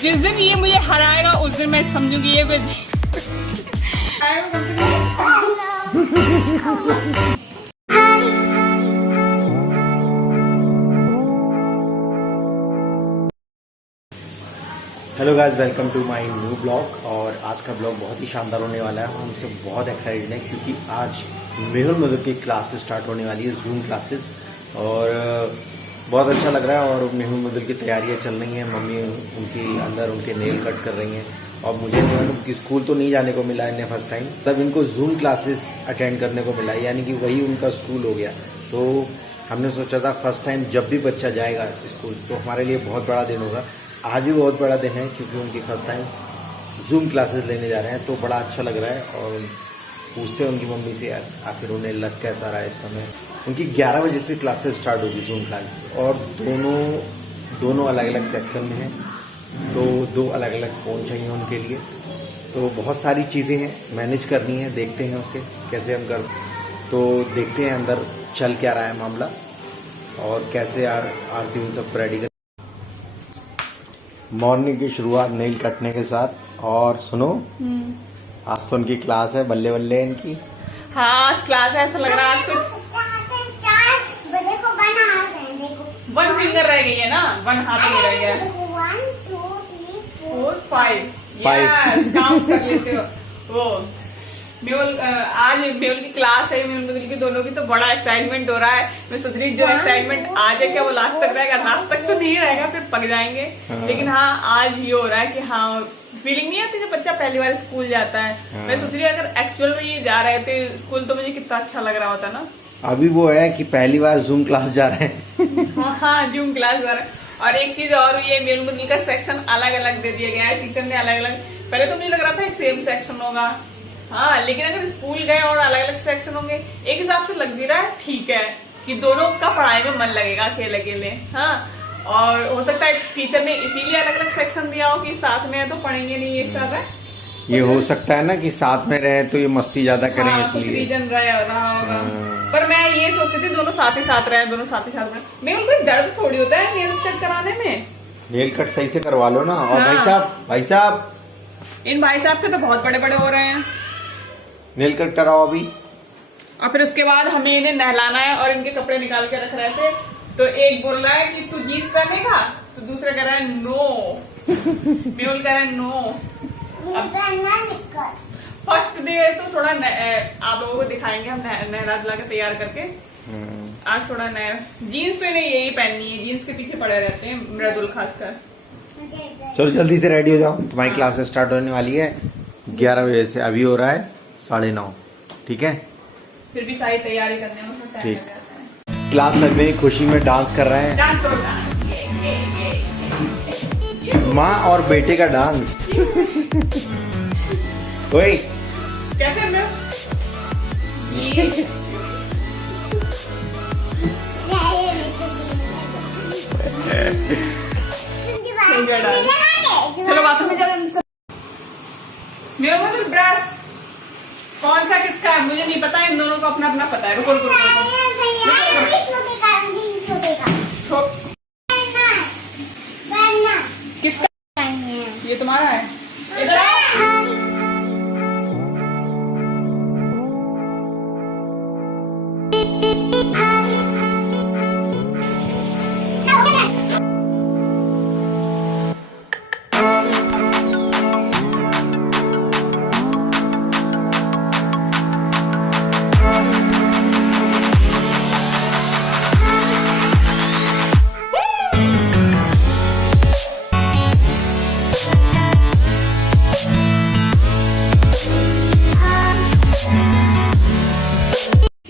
जिस दिन ये मुझे हराएगा उस दिन मैं समझूंगी ये कुछ। Hello guys, welcome to my new blog. और आज का ब्लॉग बहुत ही शानदार होने वाला है। हम सब बहुत एक्साइटेड हैं क्योंकि आज मेहुल मधुर की क्लासेस स्टार्ट होने वाली है, जूम क्लासेस। और बहुत अच्छा लग रहा है और मेहुल मधुर की तैयारियां चल रही हैं। मम्मी उनकी अंदर उनके नेल कट कर रही हैं और मुझे कि स्कूल तो नहीं जाने को मिला इन्हें फर्स्ट टाइम, तब इनको जूम क्लासेस अटेंड करने को मिला, यानी कि वही उनका स्कूल हो गया। तो हमने सोचा था फर्स्ट टाइम जब भी बच्चा जाएगा स्कूल तो हमारे लिए बहुत बड़ा दिन होगा। आज भी बहुत बड़ा दिन है क्योंकि उनकी फर्स्ट टाइम जूम क्लासेस लेने जा रहे हैं, तो बड़ा अच्छा लग रहा है। और पूछते हैं उनकी मम्मी से यार आखिर उन्हें लग कैसा रहा है इस समय। उनकी 11 बजे से क्लासेस स्टार्ट होगी जूम क्लास, और दोनों अलग अलग सेक्शन में हैं, तो 2 अलग अलग फ़ोन चाहिए उनके लिए। तो बहुत सारी चीज़ें हैं मैनेज करनी है, देखते हैं उसे कैसे हम कर। तो देखते हैं अंदर चल क्या रहा है मामला और कैसे आरती उन सबको रेडी कर। मॉर्निंग की शुरुआत नेल कटने के साथ। और सुनो, आज तो उनकी क्लास है, बल्ले बल्ले इनकी। हाँ आज क्लास है, ऐसा लग रहा है आज कुछ 1 फिंगर रह गई है ना, 1 हाथ में रह गया है। 1 2 3 4 5 5 काउंट कर लेते हो वो। आज मेहुल की क्लास है, मेहुल मधुर की दोनों की, तो बड़ा एक्साइटमेंट हो रहा है। मैं सोच रही जो एक्साइटमेंट आज है क्या वो लास्ट तक रहेगा? लास्ट तक तो नहीं रहेगा, फिर पक जाएंगे। लेकिन हाँ आज ये हो रहा है कि हाँ फीलिंग नहीं आती जब बच्चा पहली बार स्कूल जाता है। मैं सोच रही हूँ अगर एक्चुअल में ये जा रहे थे स्कूल तो मुझे कितना अच्छा लग रहा होता ना। अभी वो है कि पहली बार जूम क्लास जा रहे हैं। हाँ जूम क्लास जा रहे हैं। और एक चीज और हुई है, मेहुल मधुर का सेक्शन अलग अलग दे दिया गया है टीचर ने, अलग अलग। पहले तो मुझे लग रहा था सेम सेक्शन होगा, हाँ, लेकिन अगर स्कूल गए और अलग अलग सेक्शन होंगे एक हिसाब से लग भी रहा है ठीक है कि दोनों का पढ़ाई में मन लगेगा अकेले अकेले। हाँ, और हो सकता है टीचर ने इसीलिए अलग अलग सेक्शन दिया हो कि साथ में है तो पढ़ेंगे नहीं एक साथ है। ये हो सकता है ना कि साथ में रहे तो ये मस्ती ज्यादा करें, हाँ, कुछ इसलिए रीजन रहा होगा। पर मैं ये सोचती थी दोनों साथ ही साथ रहे, दोनों साथ ही साथ रहे। मैं उनको दर्द थोड़ी होता है नेल्स कट कराने में। नेल कट सही से करवा लो ना। और हाँ। भाई साहब इन भाई साहब के तो बहुत बड़े बड़े हो रहे हैं। नेल कट कराओ अभी। और फिर उसके बाद हमें इन्हें नहलाना है और इनके कपड़े निकाल के रख रहे थे, तो एक बोल रहा है कि तू जीन्स पहनेगा, तो दूसरा कह रहा है नो। मेहुल कह रहा है नो। फर्स्ट डे है तो थोड़ा आप लोगों को दिखाएंगे हम नहला धुला के तैयार करके। आज थोड़ा नया जीन्स तो इन्हें यही पहननी है, जीन्स के पीछे पड़े रहते हैं मृदुल खासकर। चलो जल्दी से रेडी हो जाओ, तुम्हारी क्लास स्टार्ट होने वाली है 11 बजे से। अभी हो रहा है 9:30, ठीक है? फिर भी सारी तैयारी करने में टाइम लग जाता है। क्लास में खुशी में डांस कर रहे हैं, डांस करो, डांस। माँ और बेटे का डांस। ओए कैसे मैं ये चलो बाथरूम में जाते। मेहुल मधुर ब्रश कौन सा किसका है मुझे नहीं पता, इन दोनों को अपना अपना पता है। रुको रुको किसका ये तुम्हारा है, इधर आओ।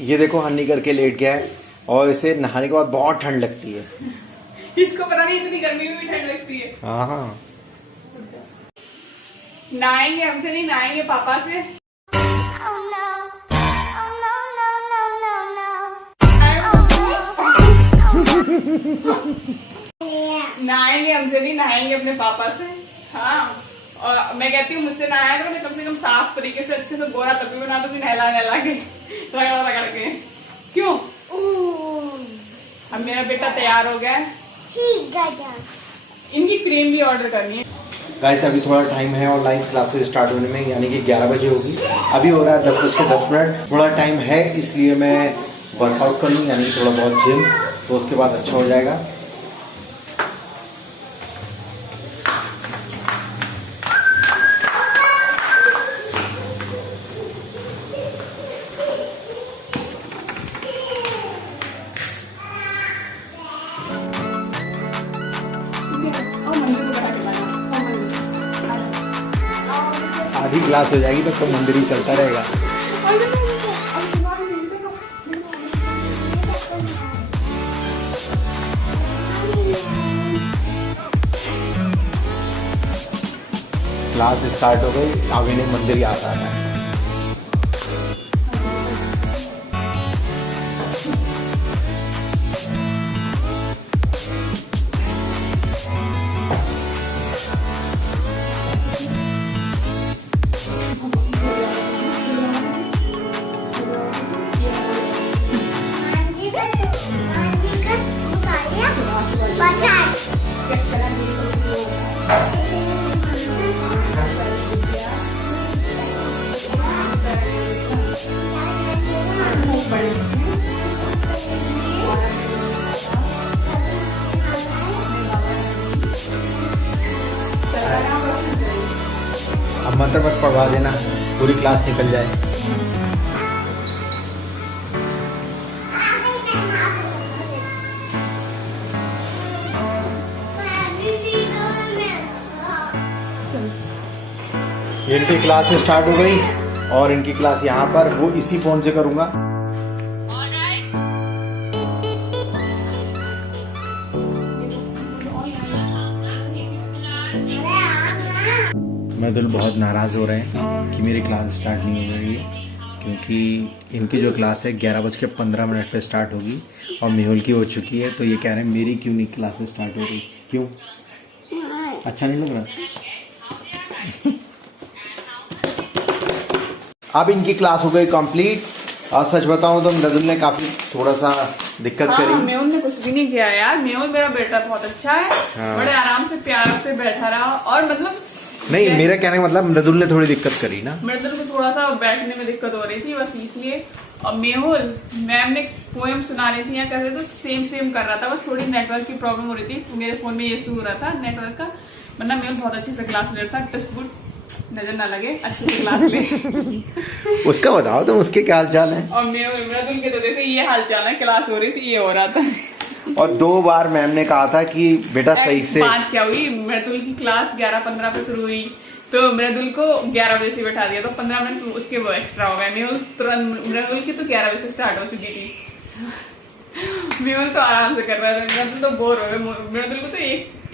ये देखो हनी करके लेट गया है और इसे नहाने के बाद बहुत ठंड लगती है। इसको पता नहीं इतनी गर्मी में भी ठंड लगती है। हाँ हाँ, नहाएंगे हमसे नहीं, नहाएंगे पापा से। नहाएंगे हमसे नहीं, नहाएंगे अपने पापा से। हाँ, और मैं कहती हूँ मुझसे नहाया करो, मैं कम से कम साफ तरीके से अच्छे से गोरा तभी बना दूंगी, नहला नहला के रगड़ा रगड़ के। क्यों? अब मेरा बेटा तैयार हो गया है। इनकी क्रीम भी ऑर्डर करनी है। गाइस अभी थोड़ा टाइम है ऑनलाइन क्लासेस स्टार्ट होने में, यानी कि 11 बजे होगी। अभी हो रहा है 10:10। थोड़ा टाइम है इसलिए मैं वर्कआउट कर लूँ, यानी कि थोड़ा बहुत जिम, तो उसके बाद अच्छा हो जाएगा। आधी क्लास हो जाएगी तो मंदिर ही चलता रहेगा। क्लास स्टार्ट हो गई, अब इन्हें मंदिर ही आता है। अब मंत्र मत पढ़वा देना, पूरी क्लास निकल जाए। इनकी क्लास स्टार्ट हो गई और इनकी क्लास यहाँ पर, वो इसी फोन से करूंगा। मृदुल बहुत नाराज़ हो रहे हैं कि मेरी क्लास स्टार्ट नहीं हो रही है, क्योंकि इनकी जो क्लास है 11:15 पे स्टार्ट होगी और मेहुल की हो चुकी है। तो ये कह रहे हैं मेरी क्यों नहीं क्लास स्टार्ट हो रही, क्यों? अच्छा नहीं लग रहा? अब इनकी क्लास हो गई कंप्लीट, और सच बताऊं तो मृदुल ने काफी थोड़ा सा दिक्कत करी। मेहुल ने कुछ भी नहीं किया यार, मेहुल मेरा बेटा बहुत अच्छा है। बड़े आराम से प्यार से बैठा रहा, और मतलब नहीं, मेरा कहने का मतलब मृदुल ने थोड़ी दिक्कत करी ना। मृदुल को थोड़ा सा बैठने में दिक्कत हो रही थी बस इसलिए। और मेहुल मैम ने पोएम सुना रही थी या कर रहे तो सेम कर रहा था, बस थोड़ी नेटवर्क की प्रॉब्लम हो रही थी, मेरे फोन में ये इशू हो रहा था नेटवर्क का, वरना मेहुल बहुत अच्छे से क्लास ले रहा था। टच वुड नजर ना लगे, अच्छे से क्लास ले। उसका बताओ तुम, उसके क्या हाल चाल है? और मृदुल के तो देखो ये हाल चाल है, क्लास हो रही थी ये हो रहा था। और 2 बार मैम ने कहा था कि बेटा सही से। बात क्या हुई, मृदुल की क्लास 11:15 पे शुरू हुई, तो मृदुल को 11 बजे से बैठा दिया, तो 15 मिनट उसके वो एक्स्ट्रा हो गए। मेहुल तुरंत, मृदुल की तो 11 बजे से स्टार्ट हो चुकी थी, मेहुल तो आराम से कर रहा था, मृदुल तो बोर हो गए। मृदुल को तो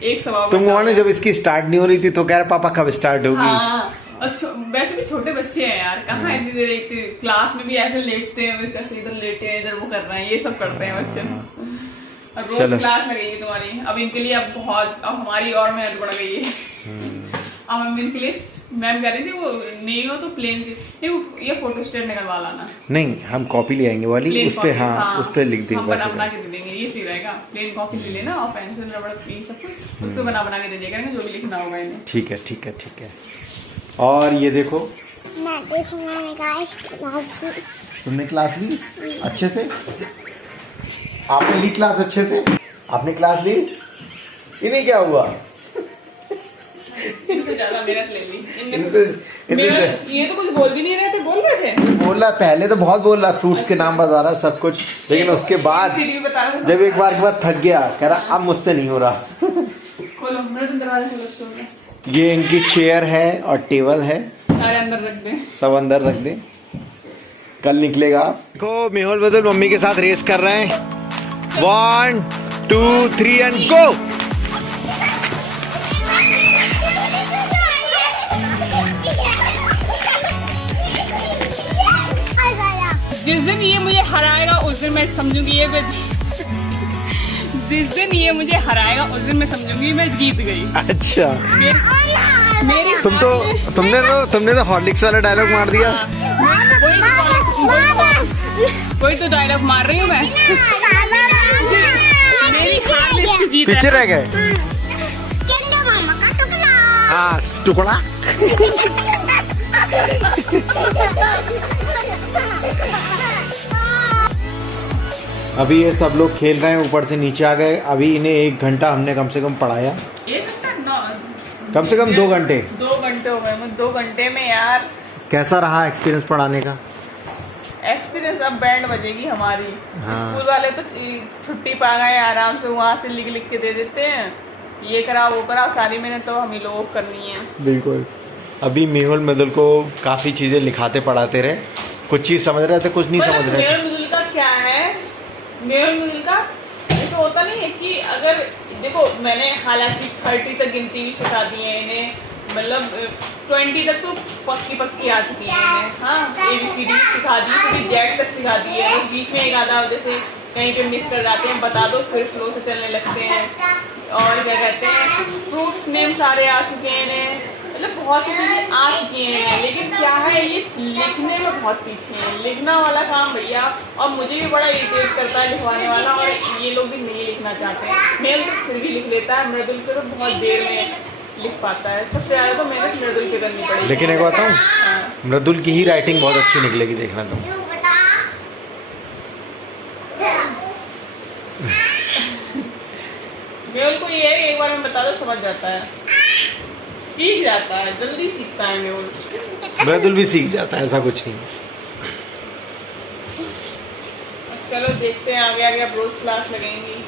एक सवाल तुम वहां जब इसकी स्टार्ट नहीं हो रही थी तो कह रहे पापा कब स्टार्ट होगी। हाँ, और वैसे भी छोटे बच्चे हैं यार, कहाँ इतनी देर देखते, क्लास में भी ऐसे लेटते हैं, कैसे इधर लेटे हैं, इधर वो कर रहे हैं, ये सब करते हैं बच्चे। अब रोज क्लास लगेगी तुम्हारी, अब इनके लिए अब बहुत, अब हमारी और मेहनत बढ़ गई है। अब हम इनके लिए मैम कह रही थी वो नहीं हो तो प्लेन से ये फोटो स्टेट निकलवा लाना। नहीं, हम कॉपी ले आएंगे वाली, उस पे हाँ उस पे लिख देंगे, बना के दे देंगे, ये सही रहेगा। प्लेन कॉपी ले लेना और पेंसिल रबड़ ये सब कुछ उस पे बना के दे दिया करेंगे, जो भी लिखना होगा इन्हें। ठीक है ठीक है ठीक है। और ये देखो, तुमने क्लास ली अच्छे से? आपने ली क्लास अच्छे से? आपने क्लास ली? इन्हें क्या हुआ? इनसे ज्यादा मेहनत ले ली। ये तो कुछ बोल भी नहीं रहे थे, बोल रहे थे? बोल रहा, पहले तो बहुत बोल रहा, फ्रूट्स के नाम बता रहा सब कुछ, लेकिन उसके बाद जब एक बार के बाद थक गया, कह रहा अब मुझसे नहीं हो रहा। खोलो, दरवाजा खोलो। ये इनकी चेयर है और टेबल है, सारे अंदर रख दे, सब अंदर रख दे, कल निकलेगा। देखो मेहुल बदल मम्मी के साथ रेस कर रहे हैं। 1 2 3 एंड गो। जिस दिन ये मुझे हराएगा उस दिन मैं समझूंगी जिस दिन ये मुझे हराएगा उस दिन मैं समझूंगी मैं जीत गई। अच्छा, मेरी तुमने तो हॉर्लिक्स वाला डायलॉग मार दिया। वही तो डायलॉग मार रही हूँ मैं। मेरी हार जीत पीछे रह गए। हाँ, टुकड़ा। अभी ये सब लोग खेल रहे हैं, ऊपर से नीचे आ गए। अभी इन्हें 1 घंटा हमने कम से कम पढ़ाया, एक घंटा कम से कम 2 घंटे। 2 घंटे हो गए, 2 घंटे में यार। कैसा रहा एक्सपीरियंस पढ़ाने का? एक्सपीरियंस अब बैंड बजेगी हमारी। हाँ। स्कूल वाले तो छुट्टी पा गए, आराम से वहाँ से लिख लिख के दे देते हैं, ये कराओ वो कराओ, सारी मेहनत तो हम ही लोगों को करनी है। बिल्कुल। अभी मेहुल मृदुल को काफ़ी चीज़ें लिखाते पढ़ाते रहे, कुछ चीज़ समझ रहे थे, कुछ नहीं समझ रहे थे। मेहुल मृदुल का क्या है, मेहुल मृदुल का ऐसा होता नहीं है कि अगर देखो, मैंने हालांकि 30 तक गिनती भी सिखा दी है इन्हें, मतलब 20 तक तो पक्की आ चुकी है इन्हें। हाँ, ABCD सिखा दी, फिर जेड तक सिखा दी है, बस बीच में एक आधा जैसे कहीं पे मिस कर जाते हैं, बता दो, फिर फ्लो से चलने लगते हैं। और क्या कहते हैं, फ्रूट्स नेम सारे आ चुके हैं इन्हें, मतलब बहुत सी चीजें आ चुकी हैं। लेकिन क्या है, ये लिखने में बहुत पीछे है, लिखना वाला काम भैया। और मुझे भी बड़ा इरिटेट करता है लिखवाने वाला, और ये लोग भी नहीं लिखना चाहते। मेल तो फिर भी लिख लेता है, मृदुल के तो बहुत देर में लिख पाता है। सबसे ज्यादा तो मेहनत मृदुल की करनी पड़ेगी। लेकिन एक बताऊं, मृदुल की ही राइटिंग बहुत अच्छी निकलेगी, देखना तुम। मेहुल को ये है, एक बार में बता दो समझ जाता है, सीख जाता है, जल्दी सीखता है मेहुल। मृदुल भी सीख जाता है, ऐसा कुछ नहीं। चलो देखते हैं आगे आगे, अब रोज क्लास लगेंगी।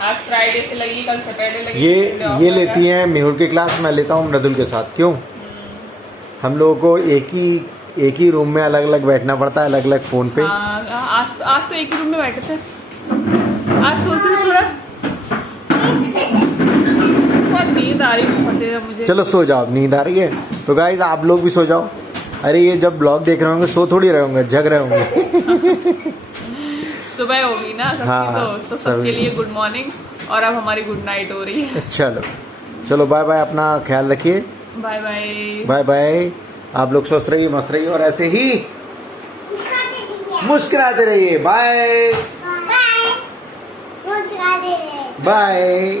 आज फ्राइडे से लगी, कल सैटरडे लगी। ये लेती हैं मेहुल की क्लास, मैं लेता हूँ मृदुल के साथ। क्यों? हम लोगों को एक ही रूम में अलग अलग बैठना पड़ता है, अलग अलग फोन पे। आज तो एक ही रूम में बैठे थे। आज सोच रही थोड़ा नींद आ रही है मुझे। चलो सो जाओ, नींद आ रही है तो गाइस आप लोग भी सो जाओ। अरे ये जब ब्लॉग देख रहे होंगे सो थोड़ी रहे होंगे, जग रहे होंगे। सुबह होगी ना सबकी। हाँ, तो सबके लिए गुड मॉर्निंग, और अब हमारी गुड नाइट हो रही है। चलो बाय बाय, अपना ख्याल रखिए। Bye bye bye bye. आप लोग स्वस्थ रहिए, मस्त रहिए, और ऐसे ही मुस्कुराते रहिए। Bye bye.